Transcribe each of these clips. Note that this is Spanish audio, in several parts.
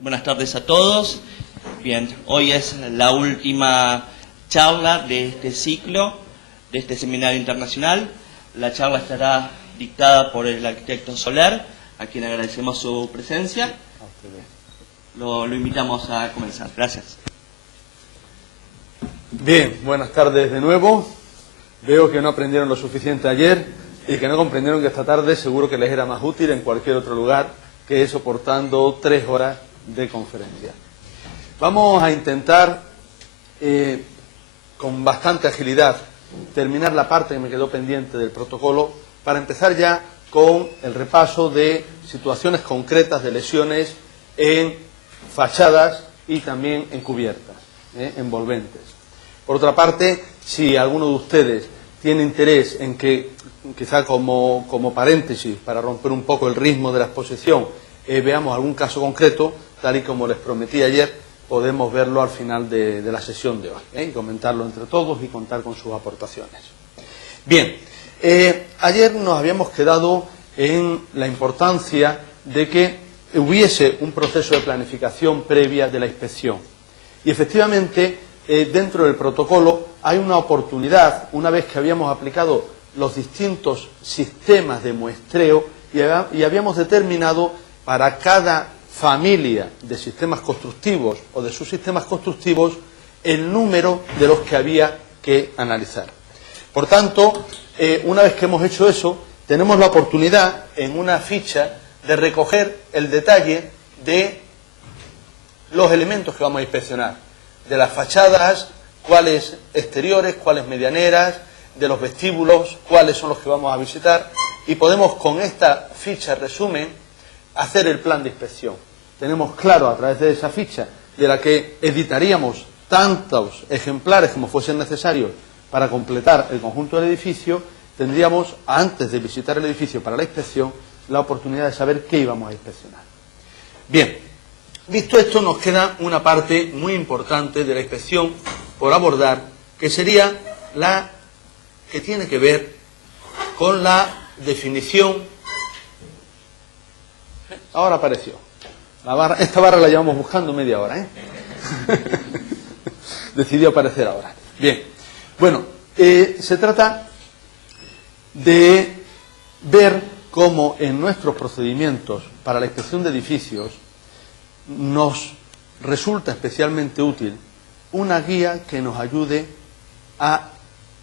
Buenas tardes a todos. Bien, hoy es la última charla de este ciclo, de este seminario internacional. La charla estará dictada por el arquitecto Soler, a quien agradecemos su presencia. Lo invitamos a comenzar. Gracias. Bien, buenas tardes de nuevo. Veo que no aprendieron lo suficiente ayer y que no comprendieron que esta tarde seguro que les era más útil en cualquier otro lugar que soportando 3 horas de conferencia. Vamos a intentar con bastante agilidad terminar la parte que me quedó pendiente del protocolo para empezar ya con el repaso de situaciones concretas de lesiones en fachadas y también en cubiertas envolventes. Por otra parte, si alguno de ustedes tiene interés en que, quizá como paréntesis, para romper un poco el ritmo de la exposición, veamos algún caso concreto, tal y como les prometí ayer, podemos verlo al final de la sesión de hoy, y comentarlo entre todos y contar con sus aportaciones. Bien, ayer nos habíamos quedado en la importancia de que hubiese un proceso de planificación previa de la inspección. Y efectivamente, dentro del protocolo hay una oportunidad, una vez que habíamos aplicado los distintos sistemas de muestreo y habíamos determinado para cada familia de sistemas constructivos o de subsistemas constructivos el número de los que había que analizar. Por tanto, una vez que hemos hecho eso, tenemos la oportunidad en una ficha de recoger el detalle de los elementos que vamos a inspeccionar, de las fachadas, cuáles exteriores, cuáles medianeras, de los vestíbulos, cuáles son los que vamos a visitar, y podemos con esta ficha resumen hacer el plan de inspección. Tenemos claro a través de esa ficha, de la que editaríamos tantos ejemplares como fuesen necesarios para completar el conjunto del edificio, tendríamos, antes de visitar el edificio para la inspección, la oportunidad de saber qué íbamos a inspeccionar. Bien, visto esto, nos queda una parte muy importante de la inspección por abordar, que sería la que tiene que ver con la definición. Ahora apareció. Esta barra la llevamos buscando media hora, Decidió aparecer ahora. Bien. Bueno, se trata de ver cómo en nuestros procedimientos para la inspección de edificios nos resulta especialmente útil una guía que nos ayude a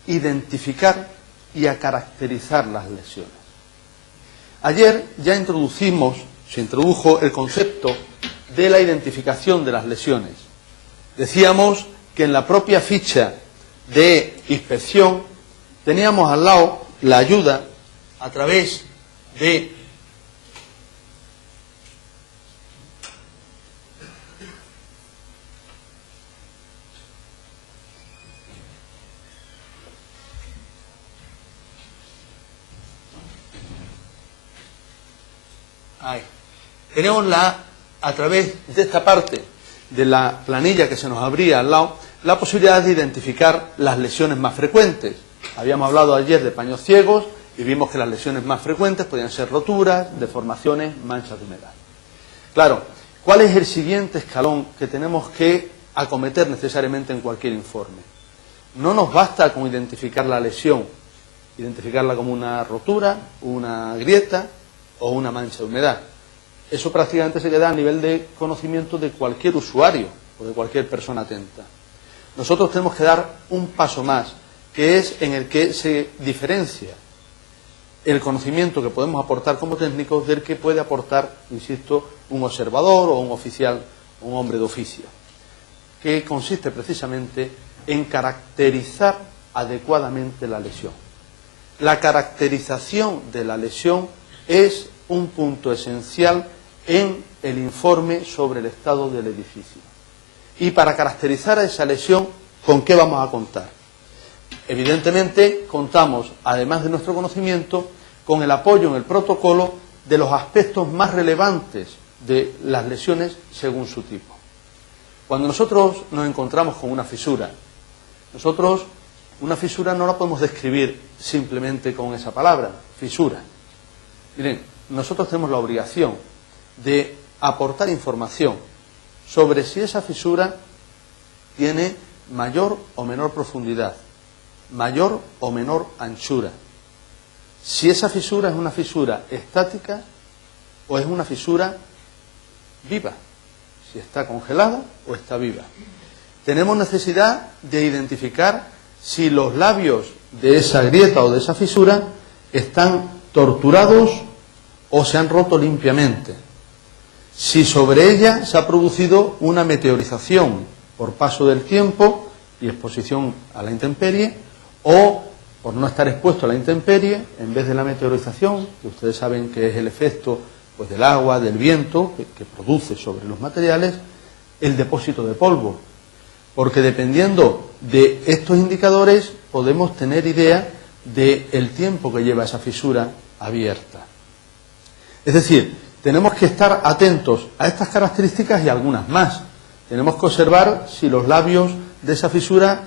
identificar y a caracterizar las lesiones. Ayer ya se introdujo el concepto de la identificación de las lesiones. Decíamos que en la propia ficha de inspección teníamos al lado la ayuda a través de tenemos a través de esta parte de la planilla que se nos abría al lado, la posibilidad de identificar las lesiones más frecuentes. Habíamos hablado ayer de paños ciegos y vimos que las lesiones más frecuentes podían ser roturas, deformaciones, manchas de humedad. Claro, ¿cuál es el siguiente escalón que tenemos que acometer necesariamente en cualquier informe? No nos basta con identificar la lesión, identificarla como una rotura, una grieta o una mancha de humedad. Eso prácticamente se queda a nivel de conocimiento de cualquier usuario o de cualquier persona atenta. Nosotros tenemos que dar un paso más, que es en el que se diferencia el conocimiento que podemos aportar como técnicos del que puede aportar, insisto, un observador o un oficial, un hombre de oficio, que consiste precisamente en caracterizar adecuadamente la lesión. La caracterización de la lesión es un punto esencial en el informe sobre el estado del edificio. Y para caracterizar a esa lesión, ¿con qué vamos a contar? Evidentemente, contamos, además de nuestro conocimiento, con el apoyo en el protocolo de los aspectos más relevantes de las lesiones según su tipo. Cuando nosotros nos encontramos con una fisura, una fisura no la podemos describir simplemente con esa palabra, fisura. Miren, nosotros tenemos la obligación de aportar información sobre si esa fisura tiene mayor o menor profundidad, mayor o menor anchura, si esa fisura es una fisura estática o es una fisura viva, si está congelada o está viva. Tenemos necesidad de identificar si los labios de esa grieta o de esa fisura están torturados o se han roto limpiamente, si sobre ella se ha producido una meteorización por paso del tiempo y exposición a la intemperie, o por no estar expuesto a la intemperie, en vez de la meteorización, que ustedes saben que es el efecto pues del agua, del viento, que produce sobre los materiales, el depósito de polvo. Porque dependiendo de estos indicadores podemos tener idea del tiempo que lleva esa fisura abierta. Es decir, tenemos que estar atentos a estas características y algunas más. Tenemos que observar si los labios de esa fisura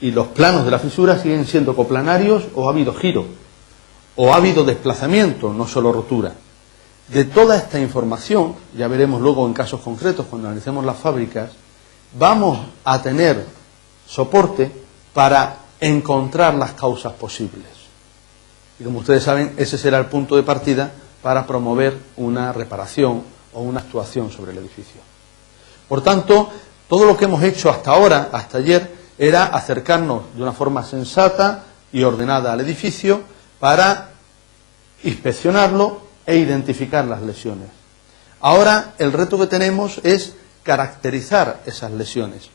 y los planos de la fisura siguen siendo coplanarios o ha habido giro, o ha habido desplazamiento, no solo rotura. De toda esta información, ya veremos luego en casos concretos cuando analicemos las fábricas, vamos a tener soporte para encontrar las causas posibles. Y como ustedes saben, ese será el punto de partida para promover una reparación o una actuación sobre el edificio. Por tanto, todo lo que hemos hecho hasta ahora, hasta ayer, era acercarnos de una forma sensata y ordenada al edificio para inspeccionarlo e identificar las lesiones. Ahora el reto que tenemos es caracterizar esas lesiones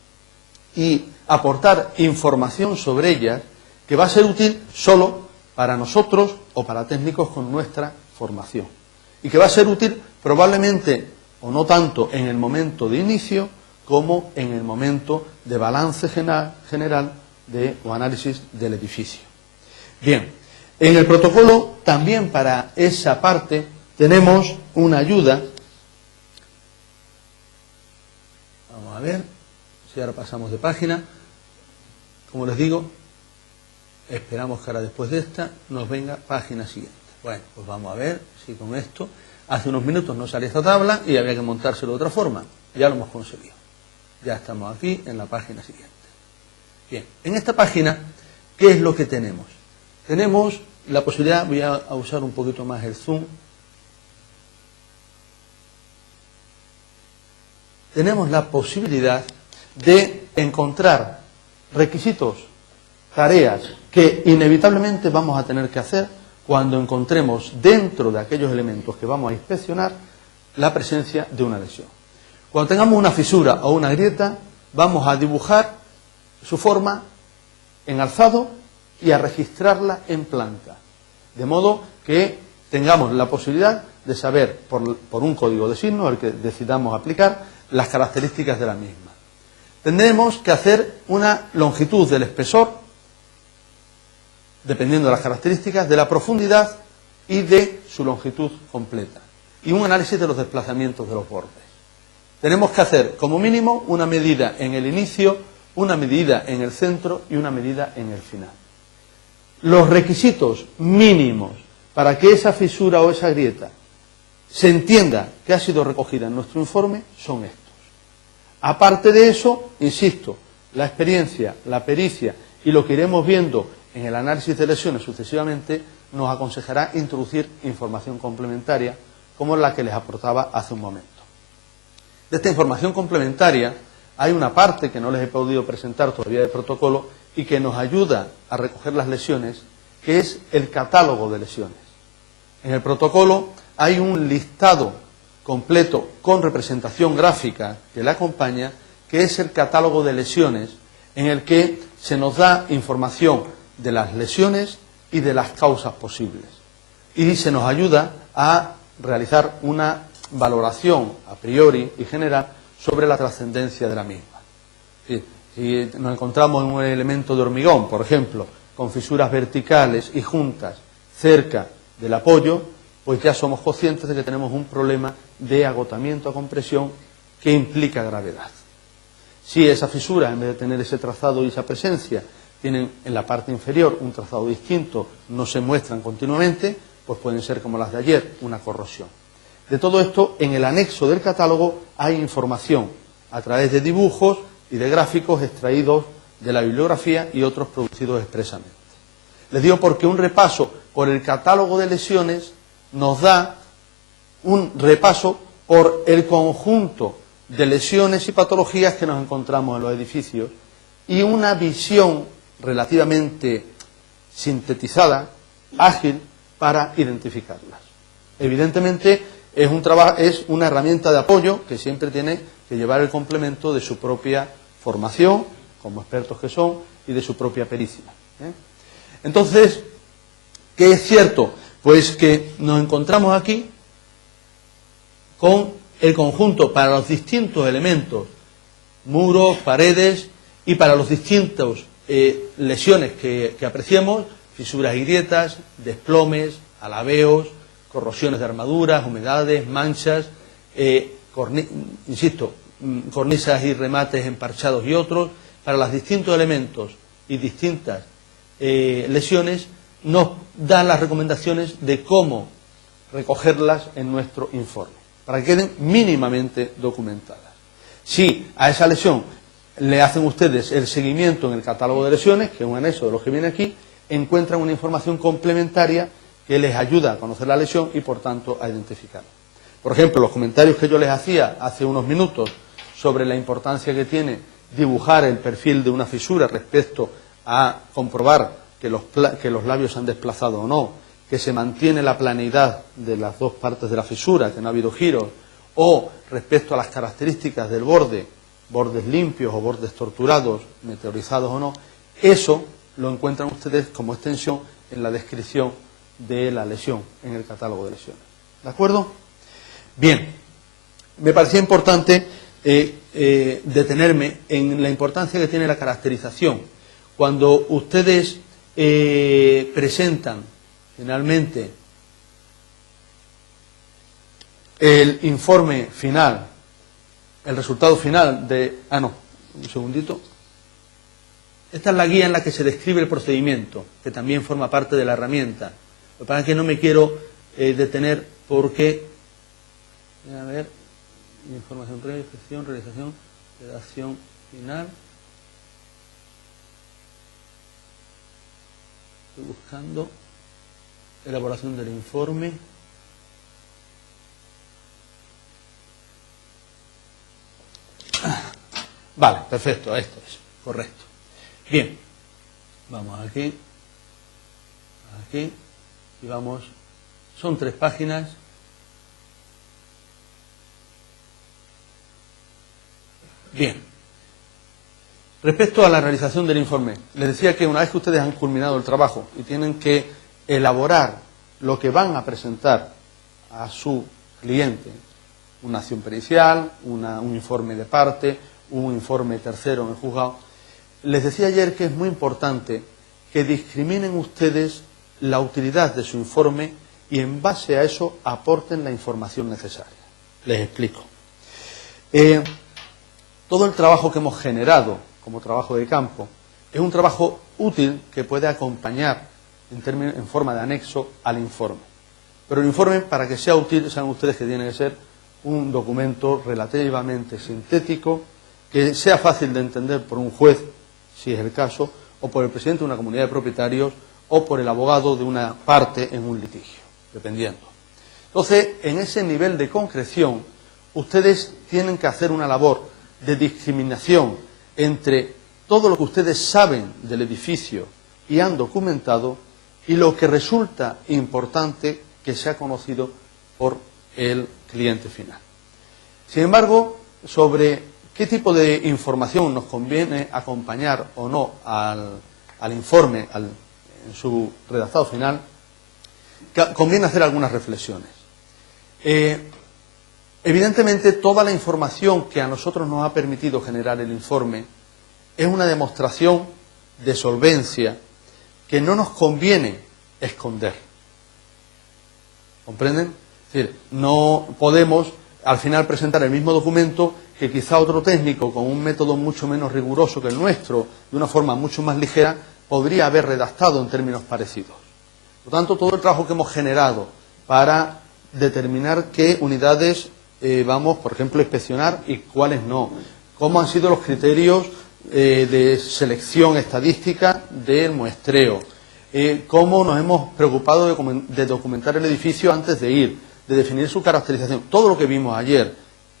y aportar información sobre ellas que va a ser útil solo para nosotros o para técnicos con nuestra formación y que va a ser útil probablemente o no tanto en el momento de inicio como en el momento de balance general o análisis del edificio. Bien, en el protocolo también para esa parte tenemos una ayuda. Vamos a ver si ahora pasamos de página. Como les digo, esperamos que ahora después de esta nos venga página siguiente. Bueno, pues vamos a ver si con esto, hace unos minutos no salía esta tabla y había que montárselo de otra forma. Ya lo hemos conseguido. Ya estamos aquí en la página siguiente. Bien, en esta página, ¿qué es lo que tenemos? Tenemos la posibilidad, voy a usar un poquito más el zoom. Tenemos la posibilidad de encontrar requisitos, tareas que inevitablemente vamos a tener que hacer cuando encontremos dentro de aquellos elementos que vamos a inspeccionar la presencia de una lesión. Cuando tengamos una fisura o una grieta, vamos a dibujar su forma en alzado y a registrarla en planta. De modo que tengamos la posibilidad de saber, por un código de signos, el que decidamos aplicar, las características de la misma. Tendremos que hacer una longitud del espesor, dependiendo de las características, de la profundidad y de su longitud completa. Y un análisis de los desplazamientos de los bordes. Tenemos que hacer, como mínimo, una medida en el inicio, una medida en el centro y una medida en el final. Los requisitos mínimos para que esa fisura o esa grieta se entienda que ha sido recogida en nuestro informe son estos. Aparte de eso, insisto, la experiencia, la pericia y lo que iremos viendo en el análisis de lesiones sucesivamente nos aconsejará introducir información complementaria como la que les aportaba hace un momento. De esta información complementaria hay una parte que no les he podido presentar todavía del protocolo y que nos ayuda a recoger las lesiones, que es el catálogo de lesiones. En el protocolo hay un listado completo con representación gráfica que le acompaña, que es el catálogo de lesiones, en el que se nos da información de las lesiones y de las causas posibles. Y se nos ayuda a realizar una valoración a priori y general sobre la trascendencia de la misma. Si nos encontramos en un elemento de hormigón, por ejemplo, con fisuras verticales y juntas cerca del apoyo, pues ya somos conscientes de que tenemos un problema de agotamiento a compresión que implica gravedad. Si esa fisura, en vez de tener ese trazado y esa presencia, tienen en la parte inferior un trazado distinto, no se muestran continuamente, pues pueden ser como las de ayer, una corrosión. De todo esto, en el anexo del catálogo hay información a través de dibujos y de gráficos extraídos de la bibliografía y otros producidos expresamente. Les digo porque un repaso por el catálogo de lesiones nos da un repaso por el conjunto de lesiones y patologías que nos encontramos en los edificios y una visión relativamente sintetizada, ágil, para identificarlas. Evidentemente es una herramienta de apoyo que siempre tiene que llevar el complemento de su propia formación, como expertos que son, y de su propia pericia. Entonces, ¿qué es cierto? Pues que nos encontramos aquí con el conjunto para los distintos elementos, muros, paredes, y para los distintos lesiones que apreciemos, fisuras y grietas, desplomes, alabeos, corrosiones de armaduras, humedades, manchas, cornisas y remates emparchados y otros. Para los distintos elementos y distintas lesiones nos dan las recomendaciones de cómo recogerlas en nuestro informe, para que queden mínimamente documentadas. Si a esa lesión le hacen ustedes el seguimiento en el catálogo de lesiones, que es un anexo de los que viene aquí, encuentran una información complementaria que les ayuda a conocer la lesión y, por tanto, a identificarla. Por ejemplo, los comentarios que yo les hacía hace unos minutos sobre la importancia que tiene dibujar el perfil de una fisura respecto a comprobar que los labios se han desplazado o no, que se mantiene la planeidad de las dos partes de la fisura, que no ha habido giros, o respecto a las características del borde, bordes limpios o bordes torturados, meteorizados o no, eso lo encuentran ustedes como extensión en la descripción de la lesión, en el catálogo de lesiones. ¿De acuerdo? Bien, me parecía importante detenerme en la importancia que tiene la caracterización. Cuando ustedes presentan finalmente el informe final, el resultado final de... un segundito. Esta es la guía en la que se describe el procedimiento, que también forma parte de la herramienta. Lo que pasa es que no me quiero detener porque... A ver, información previa, inspección, realización, redacción final. Estoy buscando elaboración del informe. Vale, perfecto, esto es, correcto. Bien, vamos aquí, y vamos, son 3 páginas. Bien, respecto a la realización del informe, les decía que una vez que ustedes han culminado el trabajo y tienen que elaborar lo que van a presentar a su cliente, una acción pericial, un informe de parte, un informe tercero en el juzgado, les decía ayer que es muy importante que discriminen ustedes la utilidad de su informe y en base a eso aporten la información necesaria. Les explico. Todo el trabajo que hemos generado como trabajo de campo es un trabajo útil que puede acompañar en forma de anexo al informe. Pero el informe, para que sea útil, saben ustedes que tiene que ser un documento relativamente sintético, que sea fácil de entender por un juez, si es el caso, o por el presidente de una comunidad de propietarios, o por el abogado de una parte en un litigio, dependiendo. Entonces, en ese nivel de concreción, ustedes tienen que hacer una labor de discriminación entre todo lo que ustedes saben del edificio y han documentado y lo que resulta importante que sea conocido por el cliente final. Sin embargo, sobre qué tipo de información nos conviene acompañar o no al informe, en su redactado final, conviene hacer algunas reflexiones. Evidentemente, toda la información que a nosotros nos ha permitido generar el informe es una demostración de solvencia que no nos conviene esconder. ¿Comprenden? Es decir, no podemos al final presentar el mismo documento que quizá otro técnico con un método mucho menos riguroso que el nuestro, de una forma mucho más ligera, podría haber redactado en términos parecidos. Por lo tanto, todo el trabajo que hemos generado para determinar qué unidades vamos, por ejemplo, a inspeccionar y cuáles no. Cómo han sido los criterios de selección estadística del muestreo. Cómo nos hemos preocupado de documentar el edificio antes de ir, de definir su caracterización. Todo lo que vimos ayer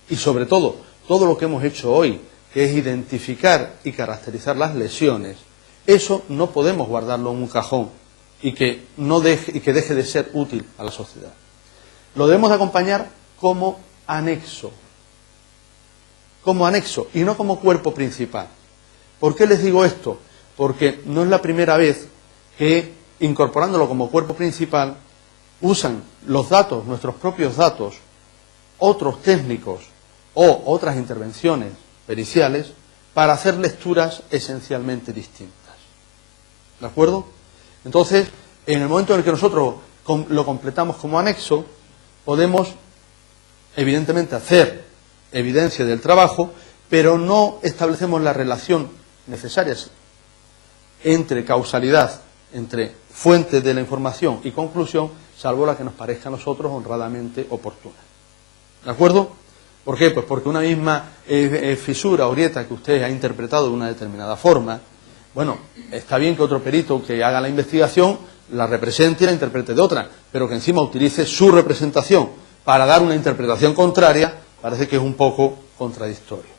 y, sobre todo, todo lo que hemos hecho hoy, que es identificar y caracterizar las lesiones, eso no podemos guardarlo en un cajón y que deje de ser útil a la sociedad. Lo debemos de acompañar como anexo y no como cuerpo principal. ¿Por qué les digo esto? Porque no es la primera vez que, incorporándolo como cuerpo principal, usan los datos, nuestros propios datos, otros técnicos o otras intervenciones periciales para hacer lecturas esencialmente distintas. ¿De acuerdo? Entonces, en el momento en el que nosotros lo completamos como anexo, podemos, evidentemente, hacer evidencia del trabajo, pero no establecemos la relación necesaria entre causalidad, entre fuente de la información y conclusión, salvo la que nos parezca a nosotros honradamente oportuna. ¿De acuerdo? ¿Por qué? Pues porque una misma fisura o grieta que usted ha interpretado de una determinada forma, bueno, está bien que otro perito que haga la investigación la represente y la interprete de otra, pero que encima utilice su representación para dar una interpretación contraria, parece que es un poco contradictorio.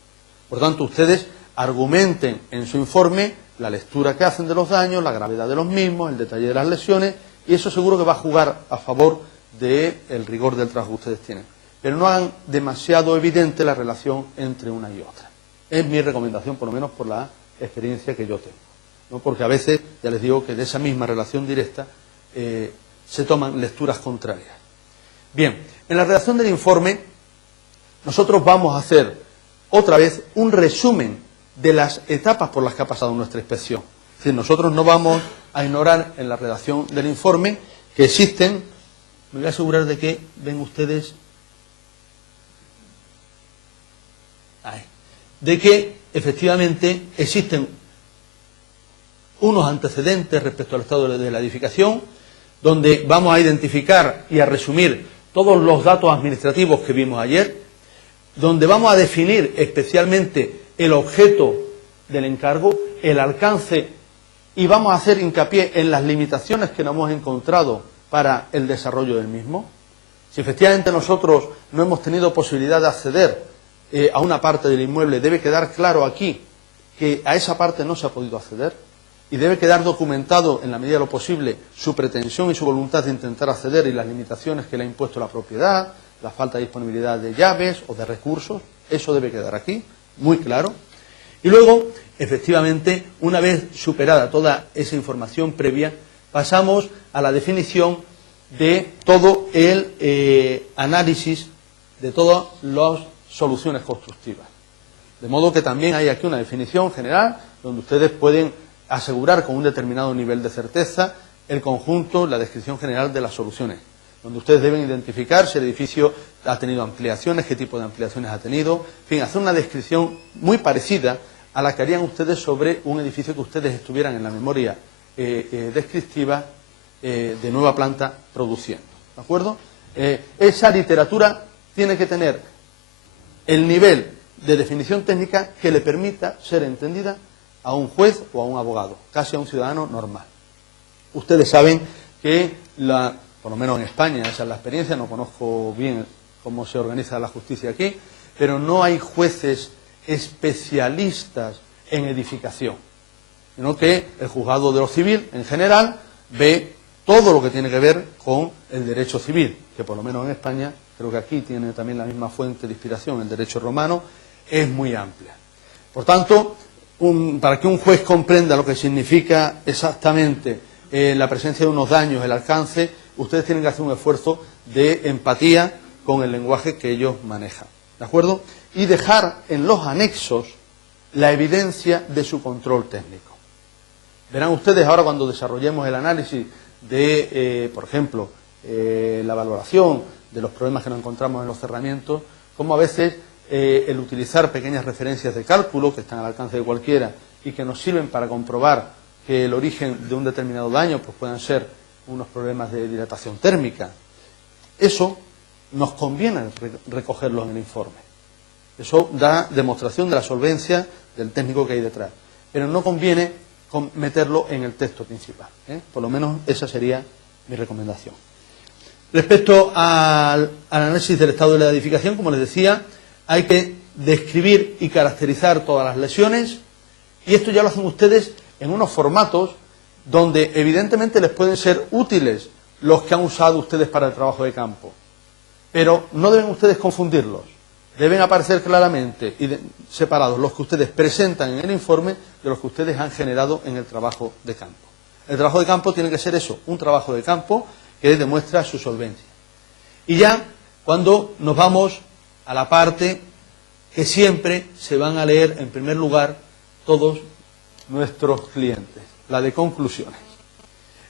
Por tanto, ustedes argumenten en su informe la lectura que hacen de los daños, la gravedad de los mismos, el detalle de las lesiones, y eso seguro que va a jugar a favor del rigor del trabajo que ustedes tienen. Pero no hagan demasiado evidente la relación entre una y otra. Es mi recomendación, por lo menos por la experiencia que yo tengo, ¿no? Porque a veces, ya les digo, que de esa misma relación directa se toman lecturas contrarias. Bien, en la redacción del informe nosotros vamos a hacer otra vez un resumen de las etapas por las que ha pasado nuestra inspección. Es decir, nosotros no vamos a ignorar en la redacción del informe que existen, me voy a asegurar de que ven ustedes, de que efectivamente existen unos antecedentes respecto al estado de la edificación, donde vamos a identificar y a resumir todos los datos administrativos que vimos ayer, donde vamos a definir especialmente el objeto del encargo, el alcance, y vamos a hacer hincapié en las limitaciones que nos hemos encontrado para el desarrollo del mismo. Si efectivamente nosotros no hemos tenido posibilidad de acceder a una parte del inmueble, debe quedar claro aquí que a esa parte no se ha podido acceder y debe quedar documentado en la medida de lo posible su pretensión y su voluntad de intentar acceder y las limitaciones que le ha impuesto la propiedad, la falta de disponibilidad de llaves o de recursos. Eso debe quedar aquí, muy claro. Y luego, efectivamente, una vez superada toda esa información previa, pasamos a la definición de todo el análisis de todas las soluciones constructivas. De modo que también hay aquí una definición general donde ustedes pueden asegurar con un determinado nivel de certeza el conjunto, la descripción general de las soluciones, donde ustedes deben identificar si el edificio ha tenido ampliaciones, qué tipo de ampliaciones ha tenido, en fin, hacer una descripción muy parecida a la que harían ustedes sobre un edificio que ustedes estuvieran en la memoria descriptiva de nueva planta produciendo. ¿De acuerdo? Esa literatura tiene que tener el nivel de definición técnica que le permita ser entendida a un juez o a un abogado, casi a un ciudadano normal. Ustedes saben que, por lo menos en España, esa es la experiencia, no conozco bien cómo se organiza la justicia aquí, pero no hay jueces especialistas en edificación, sino que el juzgado de lo civil, en general, ve todo lo que tiene que ver con el derecho civil, que por lo menos en España, creo que aquí tiene también la misma fuente de inspiración, el derecho romano, es muy amplia. Por tanto, para que un juez comprenda lo que significa exactamente la presencia de unos daños, el alcance, ustedes tienen que hacer un esfuerzo de empatía con el lenguaje que ellos manejan, ¿de acuerdo? Y dejar en los anexos la evidencia de su control técnico. Verán ustedes ahora cuando desarrollemos el análisis de, por ejemplo, la valoración de los problemas que nos encontramos en los cerramientos, cómo a veces el utilizar pequeñas referencias de cálculo que están al alcance de cualquiera y que nos sirven para comprobar que el origen de un determinado daño pues puedan ser unos problemas de dilatación térmica. Eso nos conviene recogerlos en el informe. Eso da demostración de la solvencia del técnico que hay detrás. Pero no conviene meterlo en el texto principal, ¿eh? Por lo menos esa sería mi recomendación. Respecto al análisis del estado de la edificación, como les decía, hay que describir y caracterizar todas las lesiones, y esto ya lo hacen ustedes en unos formatos donde evidentemente les pueden ser útiles los que han usado ustedes para el trabajo de campo, pero no deben ustedes confundirlos. Deben aparecer claramente y separados los que ustedes presentan en el informe de los que ustedes han generado en el trabajo de campo. El trabajo de campo tiene que ser eso, un trabajo de campo que demuestra su solvencia. Y ya cuando nos vamos a la parte que siempre se van a leer en primer lugar todos nuestros clientes, la de conclusiones.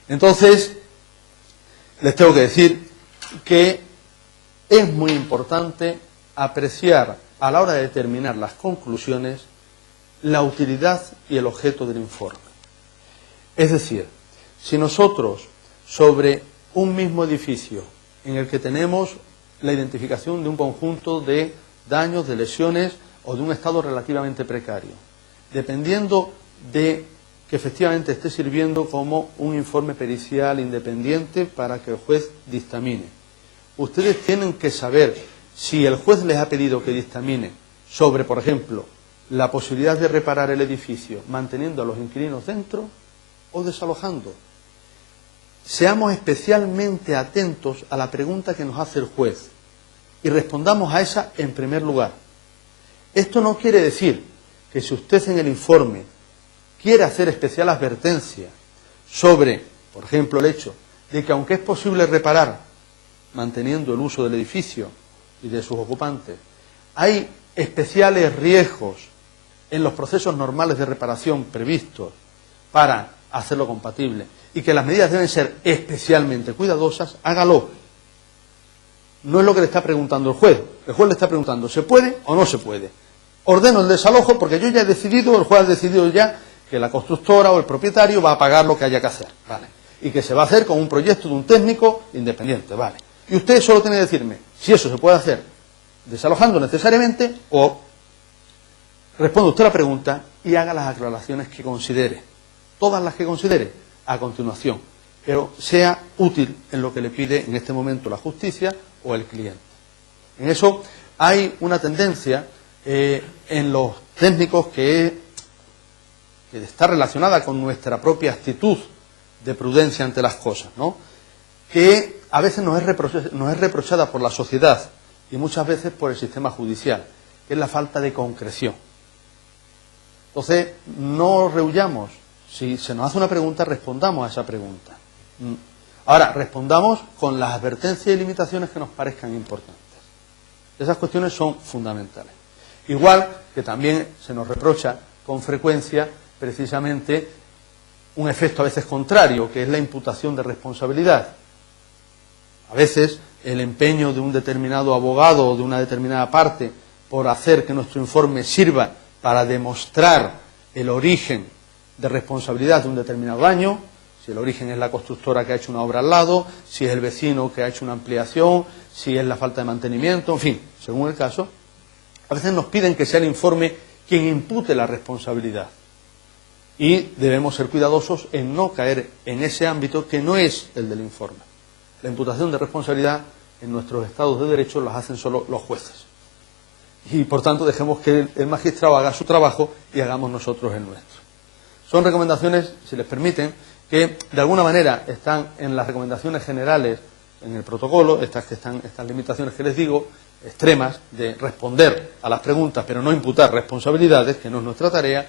Entonces, les tengo que decir que es muy importante apreciar a la hora de determinar las conclusiones la utilidad y el objeto del informe. Es decir, si nosotros sobre un mismo edificio en el que tenemos la identificación de un conjunto de daños, de lesiones o de un estado relativamente precario, dependiendo de que efectivamente esté sirviendo como un informe pericial independiente para que el juez dictamine, ustedes tienen que saber si el juez les ha pedido que dictamine sobre, por ejemplo, la posibilidad de reparar el edificio manteniendo a los inquilinos dentro o desalojando. Seamos especialmente atentos a la pregunta que nos hace el juez y respondamos a esa en primer lugar. Esto no quiere decir que si usted en el informe quiere hacer especial advertencia sobre, por ejemplo, el hecho de que aunque es posible reparar manteniendo el uso del edificio y de sus ocupantes, hay especiales riesgos en los procesos normales de reparación previstos para hacerlo compatible y que las medidas deben ser especialmente cuidadosas, hágalo. No es lo que le está preguntando el juez. El juez le está preguntando, ¿se puede o no se puede? Ordeno el desalojo porque yo ya he decidido, el juez ha decidido ya que la constructora o el propietario va a pagar lo que haya que hacer, ¿vale? Y que se va a hacer con un proyecto de un técnico independiente, ¿vale? Y usted solo tiene que decirme si eso se puede hacer desalojando necesariamente o responde usted a la pregunta y haga las aclaraciones que considere, todas las que considere, a continuación, pero sea útil en lo que le pide en este momento la justicia o el cliente. En eso hay una tendencia en los técnicos que está relacionada con nuestra propia actitud de prudencia ante las cosas, ¿no? Que a veces nos es reprochada por la sociedad y muchas veces por el sistema judicial, que es la falta de concreción. Entonces, no rehuyamos. Si se nos hace una pregunta, respondamos a esa pregunta. Ahora, respondamos con las advertencias y limitaciones que nos parezcan importantes. Esas cuestiones son fundamentales. Igual que también se nos reprocha con frecuencia precisamente un efecto a veces contrario, que es la imputación de responsabilidad. A veces el empeño de un determinado abogado o de una determinada parte por hacer que nuestro informe sirva para demostrar el origen de responsabilidad de un determinado daño, si el origen es la constructora que ha hecho una obra al lado, si es el vecino que ha hecho una ampliación, si es la falta de mantenimiento, en fin, según el caso, a veces nos piden que sea el informe quien impute la responsabilidad. Y debemos ser cuidadosos en no caer en ese ámbito que no es el del informe. La imputación de responsabilidad en nuestros estados de derecho las hacen solo los jueces. Y por tanto dejemos que el magistrado haga su trabajo y hagamos nosotros el nuestro. Son recomendaciones, si les permiten, que de alguna manera están en las recomendaciones generales en el protocolo, estas limitaciones que les digo, extremas, de responder a las preguntas pero no imputar responsabilidades, que no es nuestra tarea,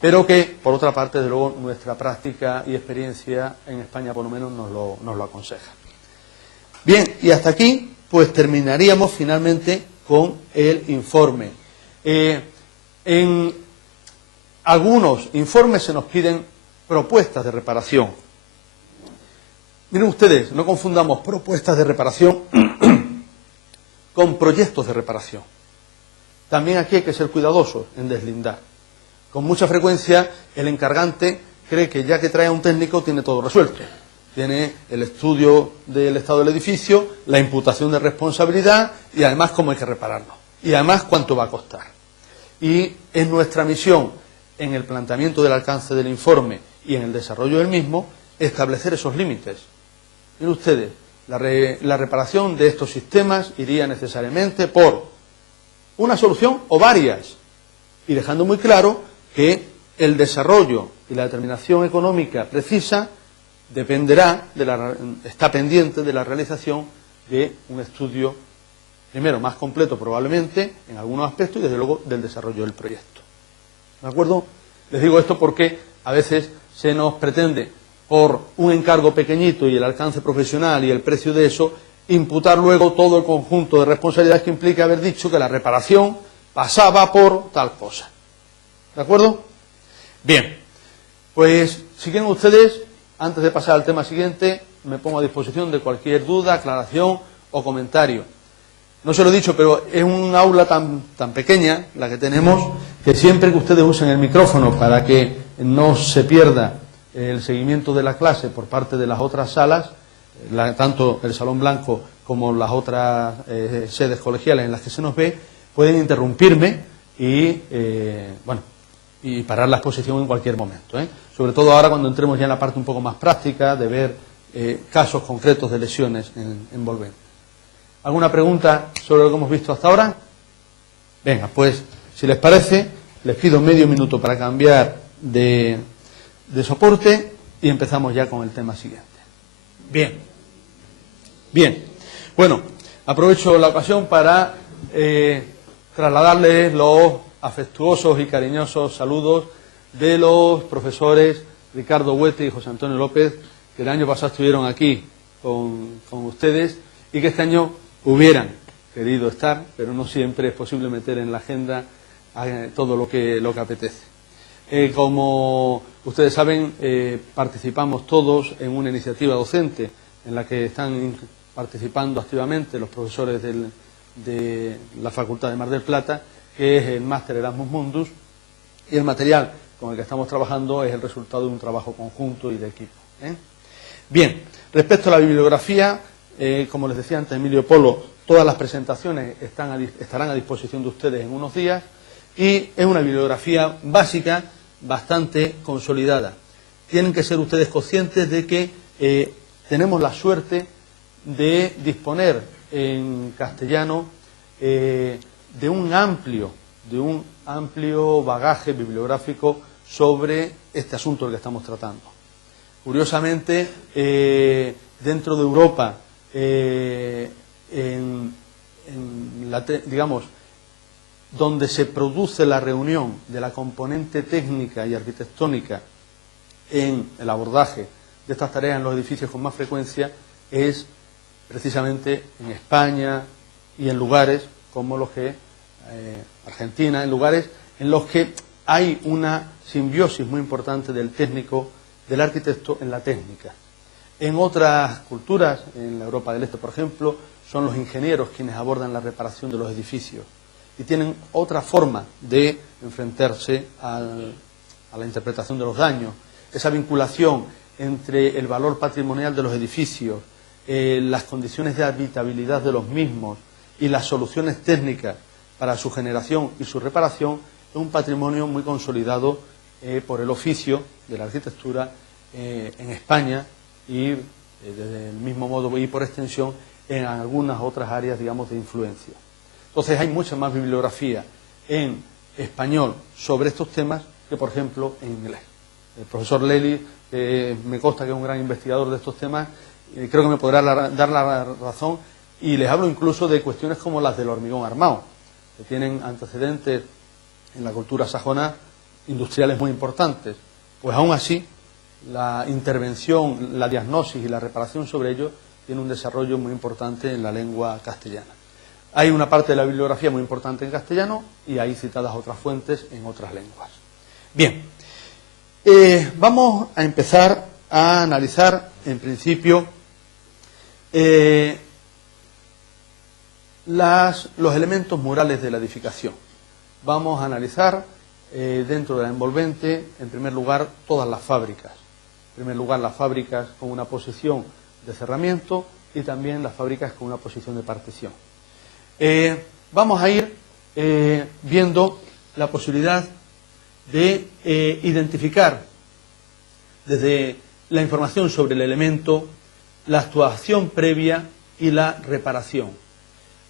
pero que, por otra parte, desde luego, nuestra práctica y experiencia en España, por lo menos, nos lo aconseja. Bien, y hasta aquí, pues terminaríamos finalmente con el informe. En algunos informes se nos piden propuestas de reparación. Miren ustedes, no confundamos propuestas de reparación con proyectos de reparación. También aquí hay que ser cuidadosos en deslindar. Con mucha frecuencia el encargante cree que ya que trae a un técnico tiene todo resuelto. tiene el estudio del estado del edificio, la imputación de responsabilidad y además cómo hay que repararlo. Y además cuánto va a costar. Y es nuestra misión, en el planteamiento del alcance del informe y en el desarrollo del mismo, establecer esos límites. Miren ustedes, la reparación de estos sistemas iría necesariamente por una solución o varias, y dejando muy claro que el desarrollo y la determinación económica precisa está pendiente de la realización de un estudio, primero, más completo probablemente, en algunos aspectos, y desde luego del desarrollo del proyecto. ¿De acuerdo? Les digo esto porque a veces se nos pretende, por un encargo pequeñito y el alcance profesional y el precio de eso, imputar luego todo el conjunto de responsabilidades que implica haber dicho que la reparación pasaba por tal cosa. ¿De acuerdo? Bien, pues si quieren ustedes, antes de pasar al tema siguiente, me pongo a disposición de cualquier duda, aclaración o comentario. No se lo he dicho, pero es un aula tan pequeña, la que tenemos, que siempre que ustedes usen el micrófono para que no se pierda el seguimiento de la clase por parte de las otras salas, tanto el Salón Blanco como las otras sedes colegiales en las que se nos ve, pueden interrumpirme y parar la exposición en cualquier momento, sobre todo ahora cuando entremos ya en la parte un poco más práctica de ver casos concretos de lesiones envolventes. ¿Alguna pregunta sobre lo que hemos visto hasta ahora? Venga, pues si les parece, les pido medio minuto para cambiar de soporte y empezamos ya con el tema siguiente. Bien. Bueno, aprovecho la ocasión para trasladarles los afectuosos y cariñosos saludos de los profesores Ricardo Huete y José Antonio López, que el año pasado estuvieron aquí con ustedes y que este año hubieran querido estar, pero no siempre es posible meter en la agenda todo lo que apetece. Como ustedes saben, participamos todos en una iniciativa docente en la que están participando activamente los profesores de la Facultad de Mar del Plata, que es el Máster Erasmus Mundus, y el material con el que estamos trabajando es el resultado de un trabajo conjunto y de equipo. Bien, respecto a la bibliografía, como les decía antes Emilio Polo, todas las presentaciones estarán a disposición de ustedes en unos días, y es una bibliografía básica bastante consolidada. Tienen que ser ustedes conscientes de que tenemos la suerte de disponer en castellano de un amplio bagaje bibliográfico sobre este asunto del que estamos tratando. Curiosamente, dentro de Europa, digamos, donde se produce la reunión de la componente técnica y arquitectónica en el abordaje de estas tareas en los edificios con más frecuencia, es precisamente en España y en lugares como los que Argentina, en lugares en los que hay una simbiosis muy importante del técnico, del arquitecto en la técnica. En otras culturas, en la Europa del Este, por ejemplo, son los ingenieros quienes abordan la reparación de los edificios y tienen otra forma de enfrentarse a la interpretación de los daños. Esa vinculación entre el valor patrimonial de los edificios, las condiciones de habitabilidad de los mismos y las soluciones técnicas para su generación y su reparación es un patrimonio muy consolidado por el oficio de la arquitectura en España y desde el mismo modo y por extensión en algunas otras áreas, digamos, de influencia. Entonces hay mucha más bibliografía en español sobre estos temas que, por ejemplo, en inglés. El profesor Lely, me consta que es un gran investigador de estos temas, creo que me podrá dar la razón, y les hablo incluso de cuestiones como las del hormigón armado, que tienen antecedentes en la cultura sajona industriales muy importantes. Pues aún así, la intervención, la diagnosis y la reparación sobre ello tiene un desarrollo muy importante en la lengua castellana. Hay una parte de la bibliografía muy importante en castellano y hay citadas otras fuentes en otras lenguas. Bien, vamos a empezar a analizar, en principio, los elementos murales de la edificación. Vamos a analizar dentro de la envolvente, en primer lugar, todas las fábricas. primer lugar, las fábricas con una posición de cerramiento y también las fábricas con una posición de partición. Vamos a ir viendo la posibilidad de identificar desde la información sobre el elemento, la actuación previa y la reparación,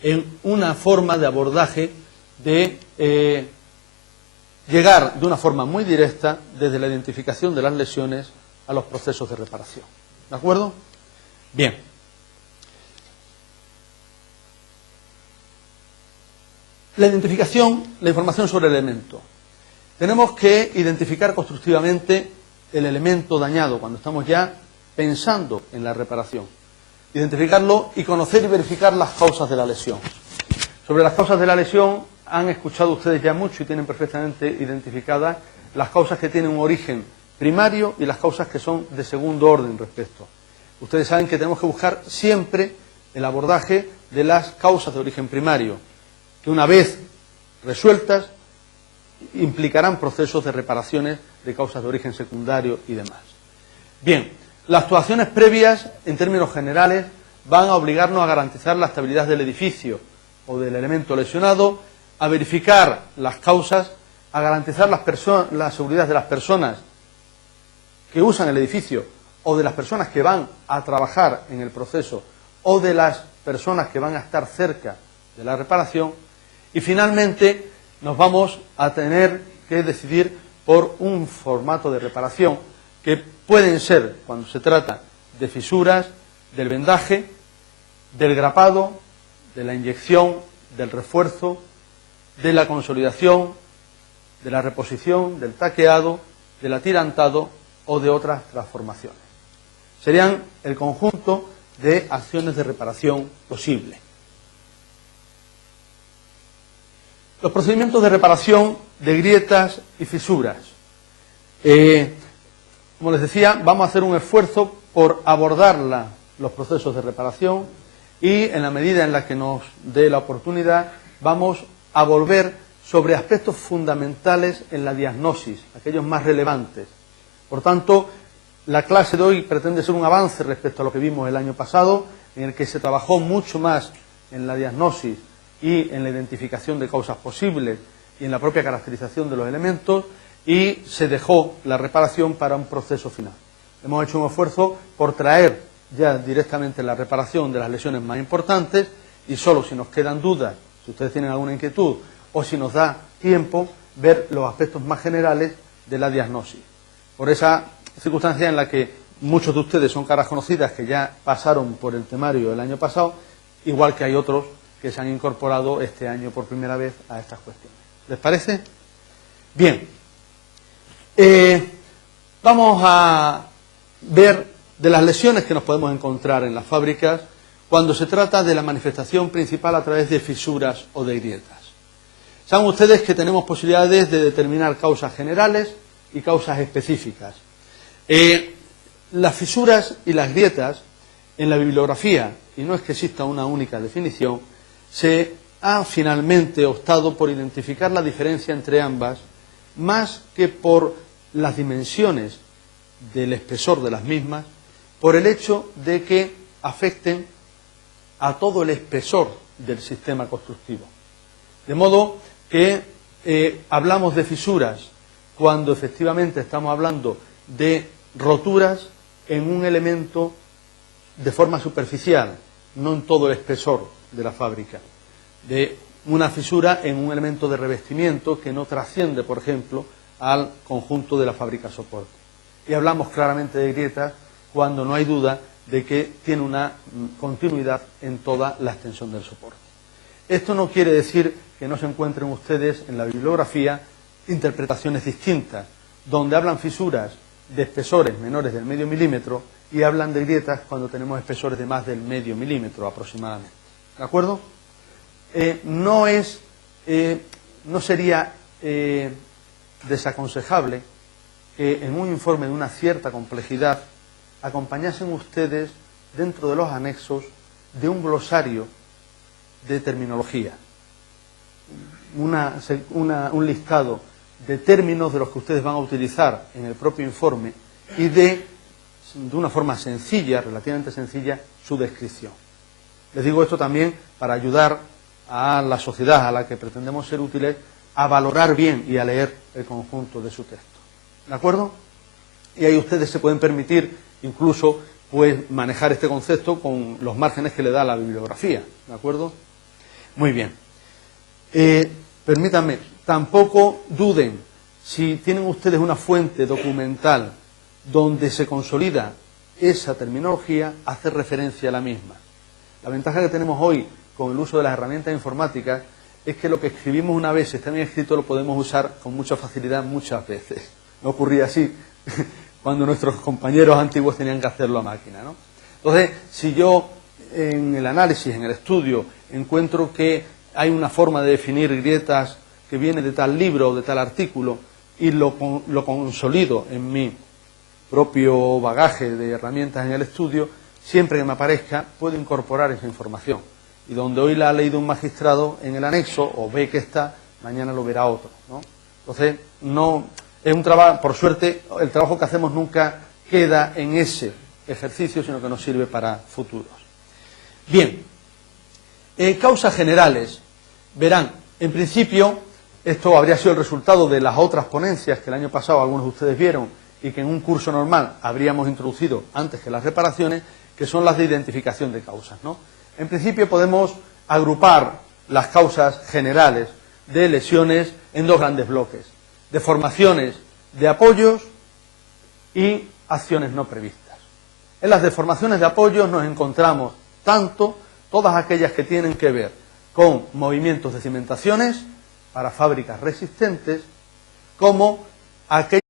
en una forma de abordaje de llegar de una forma muy directa desde la identificación de las lesiones a los procesos de reparación. ¿De acuerdo? Bien. La identificación, la información sobre el elemento. Tenemos que identificar constructivamente el elemento dañado cuando estamos ya pensando en la reparación. Identificarlo y conocer y verificar las causas de la lesión. Sobre las causas de la lesión han escuchado ustedes ya mucho y tienen perfectamente identificadas las causas que tienen un origen primario y las causas que son de segundo orden respecto. Ustedes saben que tenemos que buscar siempre el abordaje de las causas de origen primario, que una vez resueltas implicarán procesos de reparaciones de causas de origen secundario y demás. Bien, las actuaciones previas, en términos generales, van a obligarnos a garantizar la estabilidad del edificio o del elemento lesionado, a verificar las causas, a garantizar la seguridad de las personas que usan el edificio o de las personas que van a trabajar en el proceso o de las personas que van a estar cerca de la reparación, y finalmente nos vamos a tener que decidir por un formato de reparación que pueden ser, cuando se trata de fisuras, del vendaje, del grapado, de la inyección, del refuerzo, de la consolidación, de la reposición, del taqueado, del atirantado o de otras transformaciones. Serían el conjunto de acciones de reparación posible. Los procedimientos de reparación de grietas y fisuras. Como les decía, vamos a hacer un esfuerzo por abordar los procesos de reparación y, en la medida en la que nos dé la oportunidad, vamos a volver sobre aspectos fundamentales en la diagnosis, aquellos más relevantes. Por tanto, la clase de hoy pretende ser un avance respecto a lo que vimos el año pasado, en el que se trabajó mucho más en la diagnosis y en la identificación de causas posibles y en la propia caracterización de los elementos, y se dejó la reparación para un proceso final. Hemos hecho un esfuerzo por traer ya directamente la reparación de las lesiones más importantes, y solo si nos quedan dudas, si ustedes tienen alguna inquietud o si nos da tiempo, ver los aspectos más generales de la diagnosis. Por esa circunstancia en la que muchos de ustedes son caras conocidas que ya pasaron por el temario el año pasado, igual que hay otros que se han incorporado este año por primera vez a estas cuestiones. ¿Les parece? Bien. Vamos a ver de las lesiones que nos podemos encontrar en las fábricas cuando se trata de la manifestación principal a través de fisuras o de grietas. Saben ustedes que tenemos posibilidades de determinar causas generales y causas específicas. Las fisuras y las grietas, en la bibliografía, y no es que exista una única definición, se ha finalmente optado por identificar la diferencia entre ambas, más que por las dimensiones del espesor de las mismas, por el hecho de que afecten a todo el espesor del sistema constructivo. De modo que hablamos de fisuras cuando efectivamente estamos hablando de roturas en un elemento de forma superficial, no en todo el espesor de la fábrica, de una fisura en un elemento de revestimiento que no trasciende, por ejemplo, al conjunto de la fábrica soporte. Y hablamos claramente de grietas cuando no hay duda de que tiene una continuidad en toda la extensión del soporte. Esto no quiere decir que no se encuentren ustedes en la bibliografía interpretaciones distintas, donde hablan fisuras de espesores menores del medio milímetro y hablan de grietas cuando tenemos espesores de más del medio milímetro aproximadamente. ¿De acuerdo? No sería desaconsejable que en un informe de una cierta complejidad acompañasen ustedes dentro de los anexos de un glosario de terminología, un listado de términos de los que ustedes van a utilizar en el propio informe y de de una forma sencilla, relativamente sencilla, su descripción. Les digo esto también para ayudar a la sociedad a la que pretendemos ser útiles a valorar bien y a leer el conjunto de su texto. ¿De acuerdo? Y ahí ustedes se pueden permitir incluso pues manejar este concepto con los márgenes que le da la bibliografía. ¿De acuerdo? Muy bien. Permítanme, tampoco duden si tienen ustedes una fuente documental donde se consolida esa terminología, hacer referencia a la misma. La ventaja que tenemos hoy con el uso de las herramientas informáticas es que lo que escribimos una vez, si está bien escrito, lo podemos usar con mucha facilidad muchas veces. No ocurría así cuando nuestros compañeros antiguos tenían que hacerlo a máquina, ¿no? Entonces, si yo en el análisis, en el estudio, encuentro que hay una forma de definir grietas que viene de tal libro o de tal artículo y lo consolido en mi propio bagaje de herramientas en el estudio, siempre que me aparezca puedo incorporar esa información. Y donde hoy la ha leído un magistrado en el anexo o ve que está, mañana lo verá otro, ¿no? Entonces, no es un trabajo, por suerte, el trabajo que hacemos nunca queda en ese ejercicio, sino que nos sirve para futuros. Bien, causas generales. Verán, en principio, esto habría sido el resultado de las otras ponencias que el año pasado algunos de ustedes vieron y que en un curso normal habríamos introducido antes que las reparaciones, que son las de identificación de causas, ¿no? En principio podemos agrupar las causas generales de lesiones en dos grandes bloques: deformaciones de apoyos y acciones no previstas. En las deformaciones de apoyos nos encontramos tanto todas aquellas que tienen que ver con movimientos de cimentaciones para fábricas resistentes, como aquellas